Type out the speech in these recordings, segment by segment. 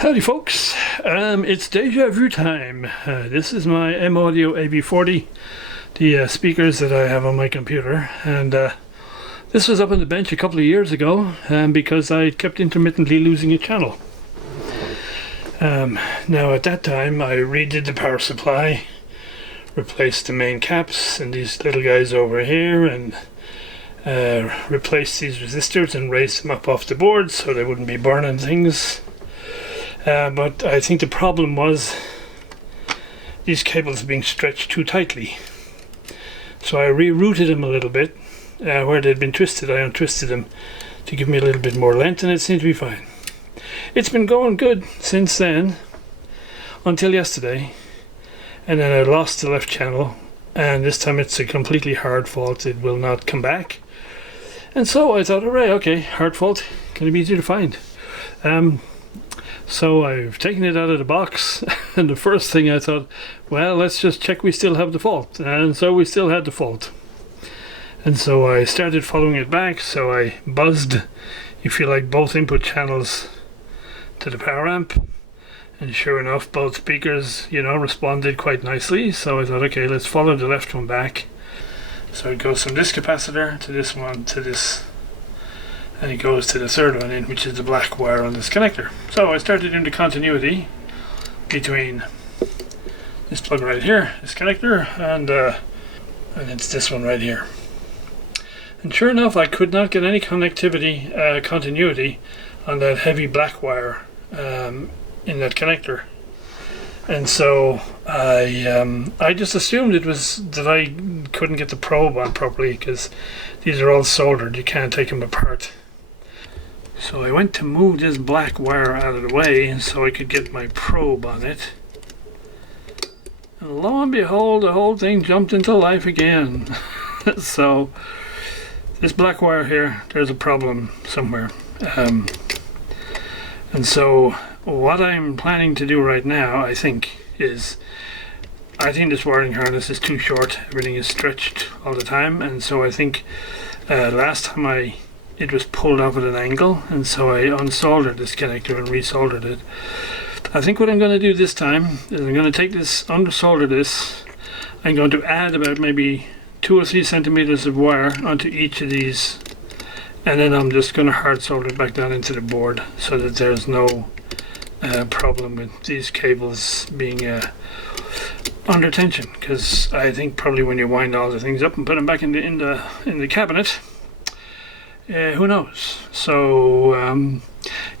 Howdy folks, it's deja vu time. This is my M-Audio AV40, the speakers that I have on my computer, and this was up on the bench a couple of years ago because I kept intermittently losing a channel. Now at that time I redid the power supply, replaced the main caps and these little guys over here, and replaced these resistors and raised them up off the board so they wouldn't be burning things. But I think the problem was these cables being stretched too tightly. So I rerouted them a little bit. Where they'd been twisted, I untwisted them to give me a little bit more length, and it seemed to be fine. It's been going good since then, until yesterday, and then I lost the left channel, and this time it's a completely hard fault. It will not come back. And so I thought, alright, okay, hard fault, gonna be easy to find. So I've taken it out of the box, and the first thing I thought, well, let's just check we still have the fault. And so we still had the fault. And so I started following it back, so I buzzed, if you like, both input channels to the power amp. And sure enough, both speakers, responded quite nicely. So I thought, okay, let's follow the left one back. So it goes from this capacitor to this one to this, and it goes to the third one in, which is the black wire on this connector. So I started doing the continuity between this plug right here, this connector, and it's this one right here. And sure enough, I could not get any connectivity, continuity on that heavy black wire in that connector. And so I just assumed it was that I couldn't get the probe on properly, because these are all soldered, you can't take them apart. So I went to move this black wire out of the way so I could get my probe on it. And lo and behold, the whole thing jumped into life again. So this black wire here, there's a problem somewhere. And so what I'm planning to do right now, I think this wiring harness is too short. Everything is stretched all the time, and so I think last time it was pulled off at an angle, and so I unsoldered this connector and resoldered it. I think what I'm going to do this time is I'm going to take this, undersolder this. I'm going to add about maybe 2 or 3 centimeters of wire onto each of these, and then I'm just going to hard solder it back down into the board so that there's no problem with these cables being under tension, because I think probably when you wind all the things up and put them back in the cabinet, who knows. So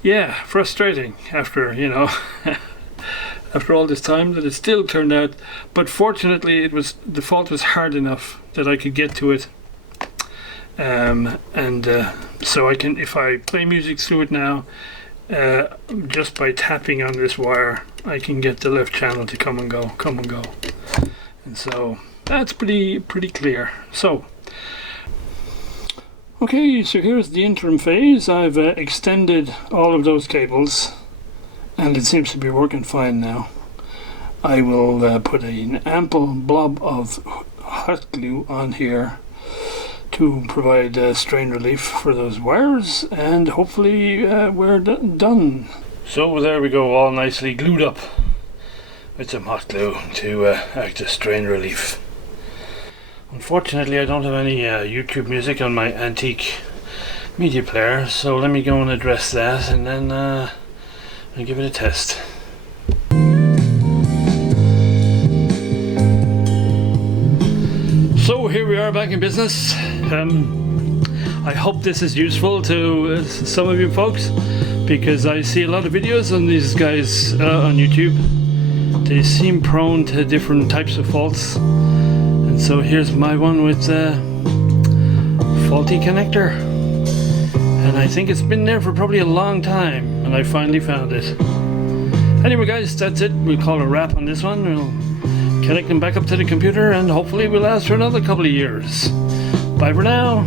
yeah, frustrating after after all this time that it still turned out, but fortunately the fault was hard enough that I could get to it, so I can, if I play music through it now, just by tapping on this wire, I can get the left channel to come and go, and so that's pretty clear. So okay, so here's the interim phase. I've extended all of those cables, and it seems to be working fine now. I will put an ample blob of hot glue on here to provide strain relief for those wires, and hopefully we're done. So there we go, all nicely glued up with some hot glue to act as strain relief. Unfortunately, I don't have any YouTube music on my antique media player, so let me go and address that, and then I'll give it a test. So here we are back in business. I hope this is useful to some of you folks, because I see a lot of videos on these guys on YouTube. They seem prone to different types of faults. And so here's my one with faulty connector, and I think it's been there for probably a long time, and I finally found it. Anyway guys, that's it. We'll call a wrap on this one. We'll connect them back up to the computer, and hopefully we'll last for another couple of years. Bye for now.